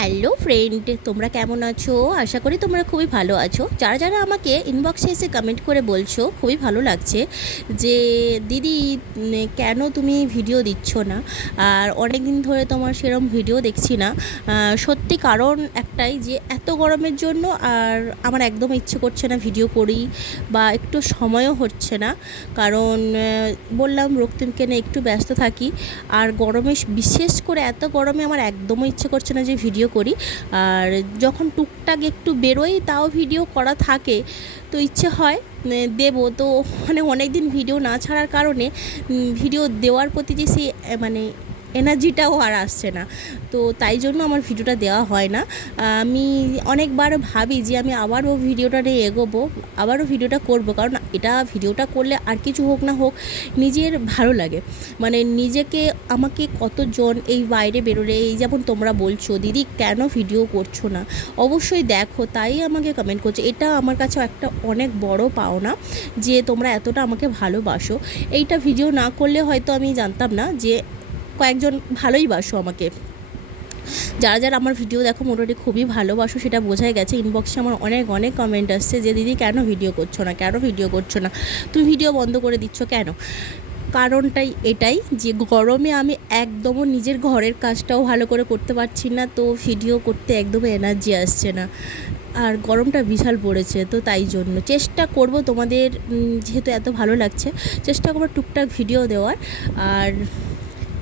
Hello friend, তোমরা কেমন আছো? আশা করি তোমরা খুবই ভালো আছো। যারা যারা আমাকে ইনবক্সে এসে কমেন্ট করে বলছো খুবই ভালো লাগছে যে দিদি কেন তুমি ভিডিও দিচ্ছ না, আর অনেক দিন ধরে তোমার সেরকম ভিডিও দেখছি না। সত্যি কারণ একটাই, যে এত গরমের জন্য আর আমার একদম ইচ্ছে করছে না ভিডিও করি, বা একটু সময়ও হচ্ছে না। কারণ বললাম রক্তিমকে নিয়ে একটু ব্যস্ত থাকি, আর গরমে বিশেষ করে এত গরমে আমার একদমই ইচ্ছে করছে না যে ভিডিও করি। আর যখন টুকটাক একটু বেরোই তাও ভিডিও করা থাকে, তো ইচ্ছে হয় দেবো। তো অনেক দিন ভিডিও না ছাড়ার কারণে ভিডিও দেওয়ার প্রতি যে সেই এনার্জিটাও আর আসছে না, তো তাই জন্য আমার ভিডিওটা দেওয়া হয় না। আমি অনেকবার ভাবি যে আমি আবারও ভিডিওটা নিয়ে এগোবো, আবারও ভিডিওটা করব, কারণ ভিডিওটা করলে আর কিছু হোক না হোক নিজের ভালো লাগে। নিজেকে আমাকে কতজন এই বাইরে বেরোলে, এই যেমন তোমরা বলছো দিদি কেন ভিডিও করছো না, অবশ্যই দেখো, তাই আমাকে কমেন্ট করছো। এটা আমার কাছে একটা অনেক বড় পাওনা যে তোমরা এতটা আমাকে ভালোবাসো। এইটা ভিডিও না করলে হয়তো আমি জানতাম না যে কয়েকজন ভালোই বাসো আমাকে। যারা যারা আমার ভিডিও দেখো মোটামুটি খুবই ভালোবাসো, সেটা বোঝাই গেছে। ইনবক্সে আমার অনেক অনেক কমেন্ট আসছে যে দিদি কেন ভিডিও করছো না, কেন ভিডিও করছো না, তুমি ভিডিও বন্ধ করে দিচ্ছ কেন? কারণটাই এটাই যে গরমে আমি একদমও নিজের ঘরের কাজটাও ভালো করে করতে পারছি না, তো ভিডিও করতে একদমই এনার্জি আসছে না, আর গরমটা বিশাল পড়েছে। তো তাই জন্য চেষ্টা করব তোমাদের, যেহেতু এত ভালো লাগছে, চেষ্টা করবো টুকটাক ভিডিও দেওয়ার। আর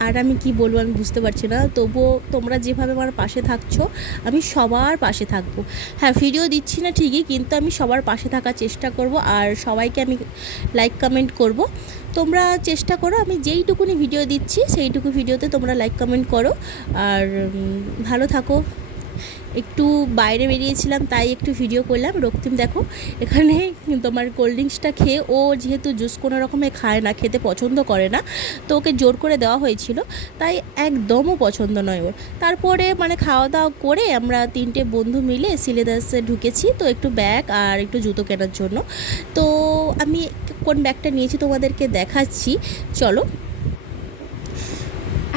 আর আমি কি বলবো আমি বুঝতে পারছি না, তবুও তোমরা যেভাবে আমার পাশে থাকছো আমি সবার পাশে থাকবো। হ্যাঁ, ভিডিও দিচ্ছি না ঠিকই, কিন্তু আমি সবার পাশে থাকার চেষ্টা করব, আর সবাইকে আমি লাইক কমেন্ট করব। তোমরা চেষ্টা করো, আমি যেইটুকুনি ভিডিও দিচ্ছি সেইটুকু ভিডিওতে তোমরা লাইক কমেন্ট করো, আর ভালো থাকো। একটু বাইরে বেরিয়েছিলাম তাই একটু ভিডিও করলাম। রক্তিম দেখো এখানে তোমার কোল্ড ড্রিঙ্কসটা খেয়ে, ও যেহেতু জুস কোনো রকমে খায় না, খেতে পছন্দ করে না, তো ওকে জোর করে দেওয়া হয়েছিল, তাই একদমও পছন্দ নয় ওর। তারপরে খাওয়া দাওয়া করে আমরা তিনটে বন্ধু মিলে সিলেদাসে ঢুকেছি, তো একটু ব্যাগ আর একটু জুতো কেনার জন্য। তো আমি কোন ব্যাগটা নিয়েছি তোমাদেরকে দেখাচ্ছি, চলো।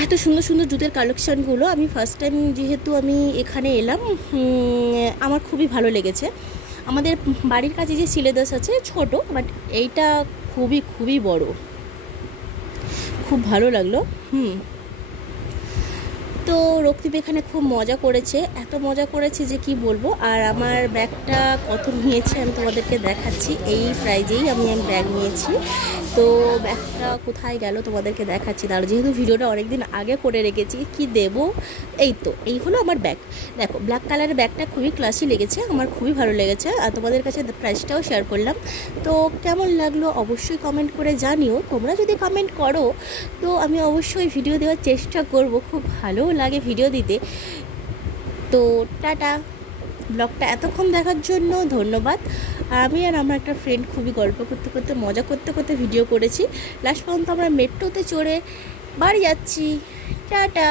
এত সুন্দর সুন্দর জুতের কালেকশানগুলো আমি ফার্স্ট টাইম যেহেতু আমি এখানে এলাম, আমার খুবই ভালো লেগেছে। আমাদের বাড়ির কাছে যে সিলেদাস আছে ছোট, বাট এইটা খুবই খুবই বড়, খুব ভালো লাগলো। তো রক্তিম এখানে খুব মজা করেছে, এত মজা করেছে যে কি বলবো। আর আমার ব্যাগটা কত নিয়েছে আমি তোমাদেরকে দেখাচ্ছি, এই প্রাইজেই আমি ব্যাগ নিয়েছি। তো ব্যাগটা কোথায় গেল তোমাদেরকে দেখাচ্ছি, তাহলে যেহেতু ভিডিওটা অনেক দিন আগে করে রেখেছি, কি দেব। এই হলো আমার ব্যাগ। দেখো ব্ল্যাক কালারের ব্যাগটা খুবই ক্লাসি লেগেছে, আমার খুবই ভালো লেগেছে, আর তোমাদের কাছে প্রাইসটাও শেয়ার করলাম। তো কেমন লাগলো অবশ্যই কমেন্ট করে জানিও। তোমরা যদি কমেন্ট করো তো আমি অবশ্যই ভিডিও দেওয়ার চেষ্টা করব, খুব ভালো লাগে ভিডিও দিতে। তো টাটা। ব্লগটা এতক্ষণ দেখার জন্য ধন্যবাদ। আমি আর আমার একটা ফ্রেন্ড খুবই গল্প করতে করতে, মজা করতে করতে ভিডিও করেছি। লাস্ট পর্যন্ত আমরা মেট্রোতে চড়ে বাড়ি যাচ্ছি। টাটা।